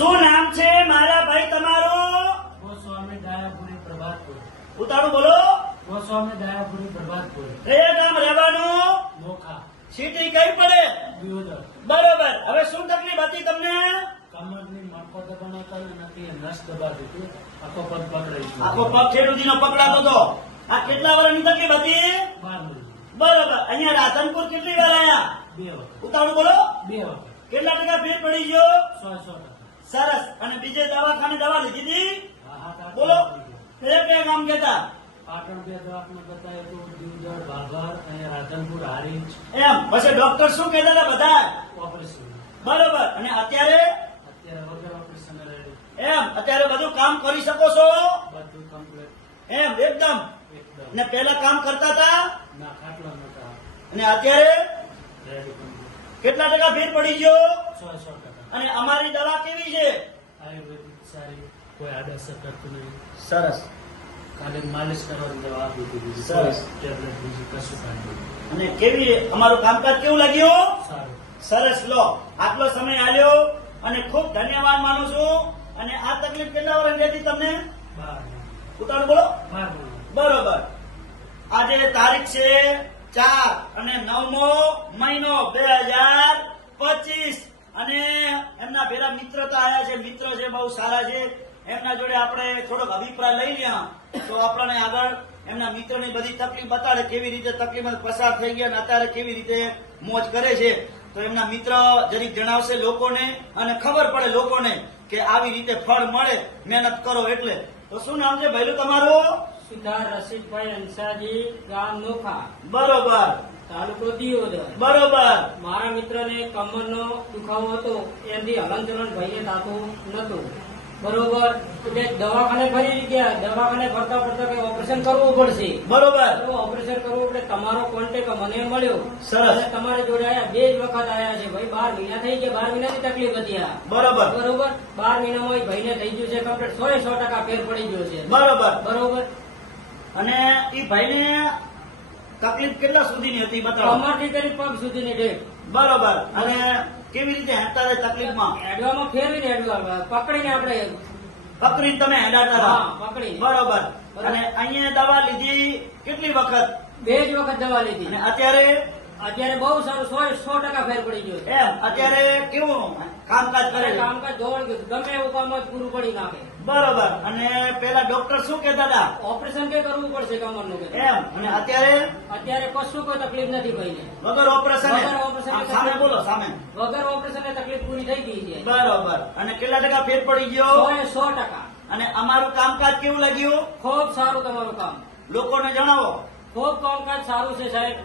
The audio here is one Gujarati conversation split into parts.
શું નામ છે મારા ભાઈ તમારું? ગોસ્વામી દાયાપુરી પ્રભાતપુર. ઉતાળું બોલો. ગોસ્વામી દાયાપુરી પ્રભાતપુર. કયા ગામ રહેવાનું? મોખા. સિટી કઈ પડે? દિયોદર. બરોબર. હવે શું તકલીફ હતી તમને? કમરની મણકો દબાણો હતો નથી, નસ દબાતી હતી, આખો પગ પકડાઈ ગયો. આખો પગ ખેડૂતીનો પકડાતો હતો. આ કેટલા વર્ષની તકલીફ હતી? 12 મિનિટ. બરોબર. અહીંયા રાધનપુર કેટલી વાર આયા? 2 વખત. ઉતાળું બોલો. 2 વખત. કેટલા ટકા ફેર પડી ગયો? 100%. સરસ. અને બીજે દવાખાને દવા લીધી હતી? હા. બોલો. કયા કયા ગામ કહેતા? પાટણ 2 દવાખાના બતાવ્યું હતું, દિયોદર, ભાભર અને રાધનપુર, હારીજ. એમ પછી ડોક્ટર શું કહેતા હતા બધા? ઓપરેશન. બરોબર. અને અત્યારે? અત્યારે વગર ઓપરેશન રેડી. એમ અત્યારે બધું કામ કરી શકો છો? બધું કમ્પ્લીટ. એમ એકદમ. એકદમ. ને પેલા કામ કરતા હતા? ના ખાટલા નતા. અને અત્યારે રેડી કમ્પ્લીટ. કેટલા ટકા ફેર પડી ગયો? 100%. અને અમારી દવા કેવી છે? આયુર્વેદિક સારી, કોઈ આડઅસર કરતું નહીં. સરસ. ખાલી માલિશ કરવાની દવા આપી દીધી. સરસ. ટેબ્લેટ બીજું કશું કાંઈ નહીં. અને કેવી અમારું કામકાજ કેવું લાગ્યું? સારું. સરસ. લો આટલો સમય આલ્યો અને ખૂબ ધન્યવાદ માનું છું. અને આ તકલીફ કેટલા વર્ષ હતી તમને? 12 ઉતાળ બોલો. મહિના. બરોબર. આજે તારીખ છે 4 અને 9મો મહિનો 2025 અને એમના ભેરા મિત્રતા આયા છે. મિત્ર છે, બહુ સારા છે. એમના જોડે આપણે થોડોક અભિપ્રાય લઈ લ્યા તો આપણને આગળ એમના મિત્રની બધી તકલીફ બતાડે, કેવી રીતે તકલીફ પસાર થઈ ગયા અને અત્યારે કેવી રીતે મોજ કરે છે. તો એમના મિત્ર જરીક જણાવશે લોકોને અને ખબર પડે લોકોને કે આવી રીતે ફળ મળે મહેનત કરો એટલે. તો શું નામ છે ભાઈલું તમારું? સુધાર રસીદભાઈ અંસાજી, ગામ નોખા, બરોબર. તાલુકો દિયોદર. બરોબર. મારા મિત્રને કમરનો દુખાવો હતો, એમથી હલનચલન ભાઈને થતું નતું. બરોબર. એટલે દવાખાને ફરી ગયા. દવાખાને ફરતા ફરતા કે ઓપરેશન કરવું પડશે. બરોબર. ઓપરેશન કરવું એટલે તમારો કોન્ટેક્ટ મને મળ્યો. સરસ. અને તમારી જોડે આયા 2 જ વખત આયા છે ભાઈ. 12 મહિના થઈ ગયા. 12 મહિનાની તકલીફ હતી આ. બરોબર. બરોબર. 12 મહિનામાં એ ભાઈને થઈ ગયું છે કમ્પ્લીટ. 100% ફેર પડી ગયો છે. બરોબર. બરોબર. અને એ ભાઈને તકલીફ કેટલા સુધીની હતી બતાવો? કમરથી કરી પગ સુધીની ડેટ. બરોબર. અને કેવી રીતે હેંડતા હતા તકલીફમાં? હેડવામાં ફેરવીને હેડવા પકડીને આપણે. પકડીને તમે હેંડાતા હતા? હા, પકડીને. બરોબર. અને અહીંયા દવા લીધી કેટલી વખત? 2 જ વખત દવા લીધી. અને અત્યારે? અત્યારે બહુ સારું 100% ફેર પડી ગયો છે. એમ અત્યારે કેવું કામકાજ કરે છે? કામકાજ દોડ ગમે એવું કામ જ પૂરું પડી નાખે. બરોબર. અને પેલા ડોક્ટર શું કહેતા હતા? ઓપરેશન કે કરવું પડશે કમરનું કે. એમ. અને અત્યારે અત્યારે કશું કોઈ તકલીફ નથી ભાઈને. વગર ઓપરેશન? વગર ઓપરેશન. સામે બોલો, સામે. વગર ઓપરેશન તકલીફ પૂરી થઈ ગઈ છે. બરોબર. અને કેટલા ટકા ફેર પડી ગયો? 100%. અને અમારું કામકાજ કેવું લાગ્યું? ખૂબ સારું તમારું કામ. લોકોને જણાવો. ખૂબ કામકાજ સારું છે સાહેબ.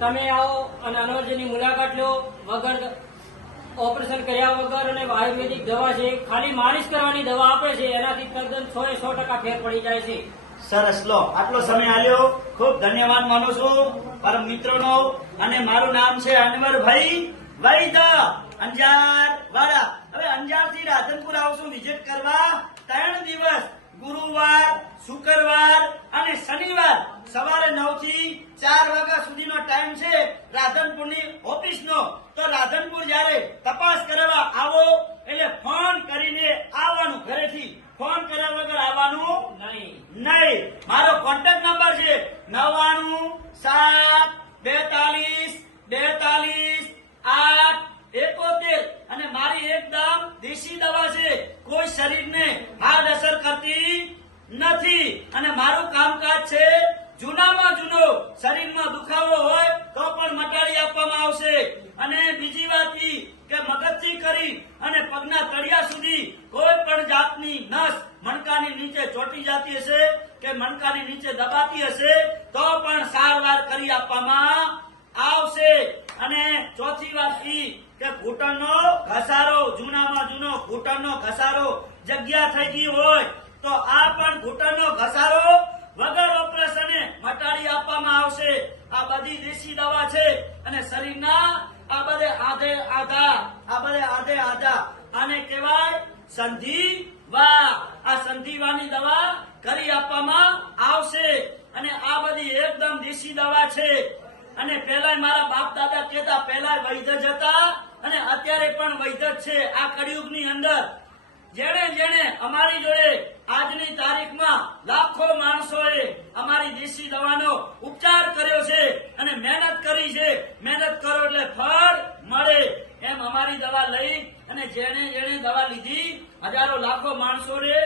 તમે આવો અને અનવરજીની મુલાકાત લો. વગર ઓપરેશન કર્યા વગર અને આયુર્વેદિક દવા છે, ખાલી માલિશ કરવાની દવા આપે છે, એનાથી તદ્દન 100% ફેર પડી જાય છે. સરસ. લો આટલો સમય આલ્યો, ખૂબ ધન્યવાદ માનું છું મારા મિત્રોનો. અને મારું નામ છે અનવરભાઈ વૈદ્ય, અંજાર વાળા. હવે અંજાર થી રાધનપુર આવશું વિઝિટ કરવા. 3 દિવસ, ગુરુવાર, શુક્રવાર અને શનિવાર સવારે 9 થી 4 વાગ્યા સુધીનો ટાઈમ છે રાધનપુરની ઓફિસનો. તો રાધનપુર જયારે તપાસ કરવા આવો એટલે ફોન કરીને આવવાનું. ઘરેથી ફોન કર્યા વગર આવવાનું નહીં. નહીં. મારો કોન્ટેક્ટ નંબર છે 99 7 42 42 8 71. અને મારી એકદમ દેશી દવા છે, કોઈ શરીરને હાર્ડ અસર કરતી નથી. અને મારું કામકાજ છે જૂનામાં જૂનો શરીરમાં દુખાવો હોય તો પણ મટાડી આપવામાં આવશે. અને બીજી વાત ઈ કે મગજથી કરી અને પગના તળિયા સુધી કોઈ પણ જાતની નસ મણકાની નીચે ચોટી જતી હશે કે મણકાની નીચે દબાતી હશે તો પણ સારવાર કરી આપવામાં આવશે. અને ચોથી વાત ઈ કે ઘૂંટણનો ઘસારો, જૂનામાં જૂનો ઘૂંટણનો ઘસારો જગ્યા થઈ ગઈ હોય તો આ પણ ઘૂંટણનો ઘસારો વગર ઓપરેશને મટાડી આપવામાં આવશે. આ બધી દેશી દવા છે. અને શરીરના આ બધે આધે આને કહેવાય સંધિવા. આ સંધિવાની દવા કરી આપવામાં આવશે. અને આ બધી એકદમ દેશી દવા છે. અને પેલા મારા બાપ દાદા કહેતા, પેલા વૈદ્ય જ હતા અને અત્યારે પણ વૈદ્ય જ છે. આ કળિયુગની અંદર જેણે અમારી જોડે આજની તારીખમાં લાખો માણસોએ અમારી દેશી દવાનો ઉપચાર કર્યો છે અને મહેનત કરી છે. મહેનત કરો એટલે ફળ મળે એમ અમારી દવા લઈ અને જેણે દવા લીધી હજારો લાખો માણસોને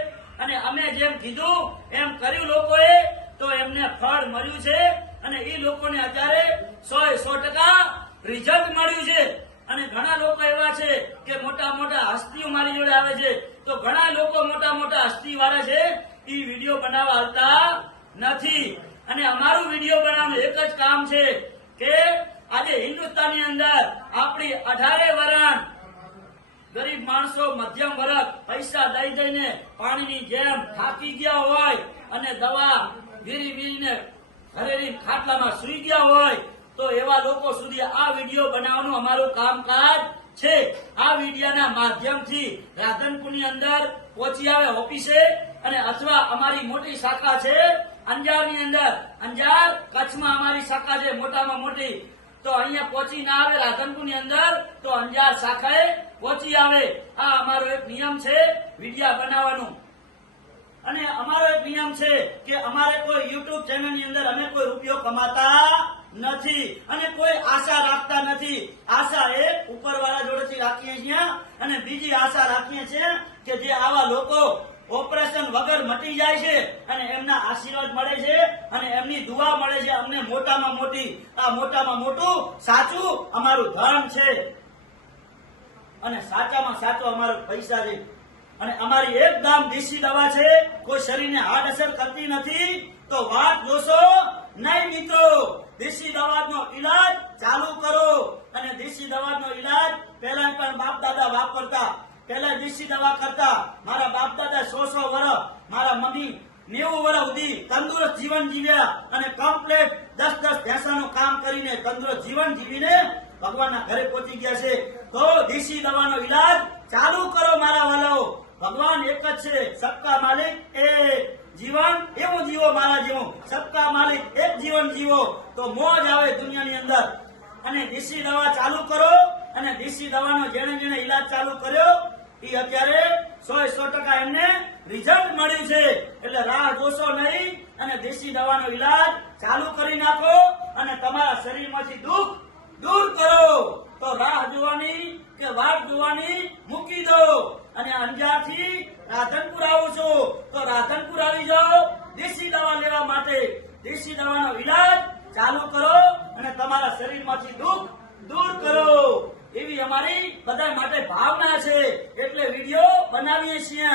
અને અમે જેમ કીધું એમ કર્યું લોકોએ તો એમને ફળ મળ્યું છે અને એ લોકોને અત્યારે 100% રિઝલ્ટ મળ્યું છે. અને ઘણા લોકો એવા છે કે મોટા મોટા હસ્તીઓ મારી જોડે આવે છે તો ઘણા લોકો મોટા મોટા હસ્તી વાળા છે એ વિડીયો બનાવવા આવતા નથી. અને અમારું વિડીયો બનાવવાનું એક જ કામ છે કે આજે હિન્દુસ્તાનની અંદર આપણી 18 વરાણ ગરીબ માણસો મધ્યમ વર્ગ પૈસા દઈ દઈને પાણીની જેમ થાકી ગયા હોય અને દવા વીરીને ઘરેની ખાટલામાં સૂઈ ગયા હોય તો એવા લોકો સુધી આ વિડીયો બનાવવાનું અમારું કામકાજ છે. આ વિડીયોના માધ્યમથી રાધનપુરની અંદર પહોંચી આવે ઓફિસે અને અથવા અમારી મોટી શાખા છે અંજારની અંદર, અંજાર કચ્છમાં અમારી શાખા છે મોટામાં મોટી, તો અહીંયા પહોંચી ના આવે રાધનપુરની અંદર તો અંજાર શાખાએ પહોંચી આવે. આ અમારો એક નિયમ છે વિડીયા બનાવવાનું. અને અમારો એક નિયમ છે કે અમારે કોઈ યુટ્યુબ ચેનલની અંદર અમે કોઈ રૂપિયો કમાતા નથી અને કોઈ આશા રાખતા નથી. આશા એ ઉપરવાળા જોડેથી રાખીએ છીએ અને બીજી આશા રાખીએ છીએ કે જે આવા લોકો ઓપરેશન વગર મટી જાય છે અને એમના આશીર્વાદ મળે છે અને એમની દુઆ મળે છે. અમને મોટામાં મોટી આ મોટામાં મોટું સાચું અમારું ધર્મ છે અને સાચામાં સાચો અમારો પૈસા છે. અને અમારી એકદમ દેશી દવા છે, કોઈ શરીરને હાર્ડ અસર કરતી નથી. તો વાત જોશો નહીં મિત્રો, દેશી દવાનો ઈલાજ ચાલુ કરો. અને દેશી દવાનો ઈલાજ પહેલા પણ બાપ દાદા વાપરતા, પહેલા દેશી દવા કરતા. મારા બાપ દાદા 100 વર્ષ, મારા મમ્મી 90 વર્ષ સુધી તંદુરસ્ત જીવન જીવ્યા અને કમ્પ્લેટ 10 ભેંસાનું કામ કરીને તંદુરસ્ત જીવન જીવીને ભગવાનના ઘરે પહોંચી ગયા છે. તો દેશી દવાનો ઈલાજ ચાલુ કરો મારા વાલાઓ. ભગવાન એક જ છે, સબકા માલિક એક. જીવન એવું જીવો મારા જેવું, સબકા માલિક એક જીવન જીવો તો મોજ આવે દુનિયાની અંદર. અને દેશી દવા ચાલુ કરો. અને દેશી દવાનો જેણે ઈલાજ ચાલુ કર્યો એ અત્યારે 100% એમને રિઝલ્ટ મળ્યું છે. એટલે રાહ જોશો નહીં અને દેશી દવાનો ઈલાજ ચાલુ કરી નાખો અને તમારા શરીરમાંથી દુઃખ દૂર કરો. તો રાહ જોવાની કે વાટ જોવાની મૂકી દો. અને અંજારથી રાધનપુર આવું છું તો રાધનપુર આવી જાઓ દેશી દવા લેવા માટે. દેશી દવાનો ઈલાજ ચાલુ કરો અને તમારા શરીરમાંથી દુઃખ દૂર કરો. એવી અમારી બધા માટે ભાવના છે એટલે વિડીયો બનાવીએ છીએ.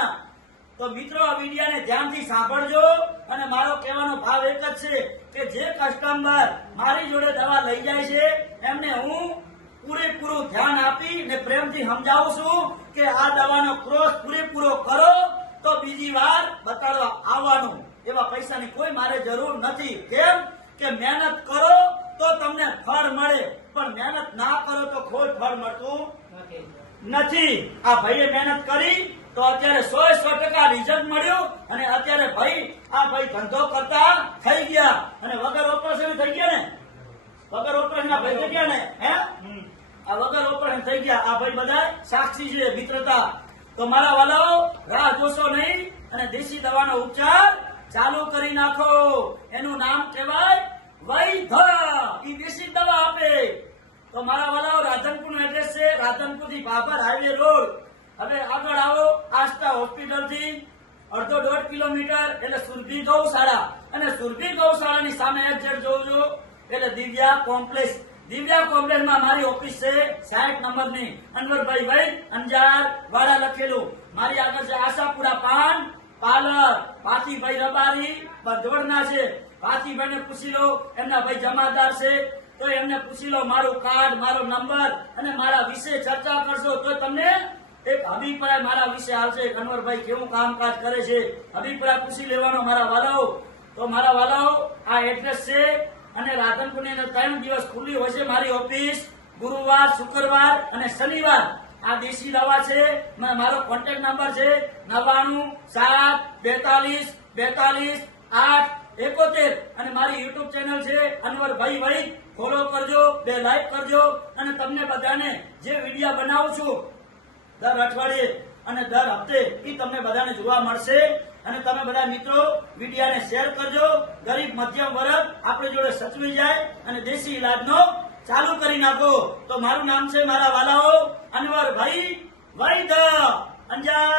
તો મિત્રો આ વિડીયોને ધ્યાનથી સાંભળજો. અને મારો કહેવાનો ભાવ એક જ છે કે જે કસ્ટમર મારી જોડે દવા લઈ જાય છે એમને હું પૂરેપૂરું ધ્યાન આપી ને પ્રેમથી સમજાવું છું કે આ દવાનો કોર્સ પૂરેપૂરો કરો તો બીજી વાર બતાડવા આવવાનું. એવા પૈસાની કોઈ મારે જરૂર નથી. કેમ કે મહેનત કરો તો તમને ફળ મળે, પણ મહેનત ના કરો તો કોઈ ફળ મળતું નથી. આ ભાઈએ મહેનત કરી તો અત્યારે 100% રિઝલ્ટ મળ્યું અને અત્યારે આ ભાઈ ધંધો કરતા થઈ ગયા અને વગર ઓપરેશન થઈ ગયા ને, વગર ઓપરેશન ભાઈ થઈ ગયા ને, હે આ વગર ઓપરેશન થઈ ગયા. આ ભાઈ બધા સાક્ષી છે મિત્રતા. તો મારા વાલાઓ રાહ જોશો નહીં અને દેશી દવાનો ઉપચાર ચાલુ કરી નાખો. એનું નામ કહેવાય વૈધ. ઈ દેશી દવા આપે. તો મારા વાલાઓ રાધનપુર નું એડ્રેસ છે રાધનપુર થી ભાભર હાઈવે રોડ. હવે આગળ આવો આસ્થા હોસ્પિટલ થી 1.5 કિલોમીટર એટલે સુરભી ગૌશાળા. અને સુરભી ગૌશાળાની સામે એક્ઝેક્ટ જોજો એટલે દિવ્યા કોમ્પ્લેક્સ. દિવ્યા કોમ્પ્લેક્સમાં મારી ઓફિસ છે 60 નંબરની. અનવરભાઈ ભાઈ અંજાર વાળા લખેલું. મારી આગળ છે આશાપુરા પાન પાર્લર. પાથીભાઈ રબારી બરધોડના છે. પાથીભાઈ ને પૂછી લો, એમના ભાઈ જમાદાર છે તો એમને પૂછી લો. મારું કાર્ડ, મારો નંબર અને મારા વિશે ચર્ચા કરશો તો તમને એક અભિપ્રાય મારા વિશે આવશે. અનવરભાઈ કેવું કામકાજ કરે છે અભિપ્રાય પૂછી લેવાનો મારા વાલાઓ. તો મારા વાલાઓ આ એડ્રેસ છે અને રાધનપુરની અંદર 3 દિવસ ખુલ્લી હોય છે મારી ઓફિસ, ગુરુવાર, શુક્રવાર અને શનિવાર. આ દેશી દવા છે. મારો કોન્ટેક્ટ નંબર છે 9974422871. અને મારી યુટ્યુબ ચેનલ છે અનવરભાઈ ભાઈ. ફોલો કરજો, 2 લાઈક કરજો. અને તમને બધાને જે વિડીયો બનાવું છું દર અઠવાડિયે અને દર હપ્તે એ તમને બધાને જોવા મળશે. અને તમે બધા મિત્રો વિડીયાને શેર કરજો. ગરીબ મધ્યમ વર્ગ આપણે જોડે સચવી જાય અને દેશી ઇલાજનો ચાલુ કરી નાખો. તો મારું નામ છે મારા વાલાઓ અનવરભાઈ વૈદ, અંજાર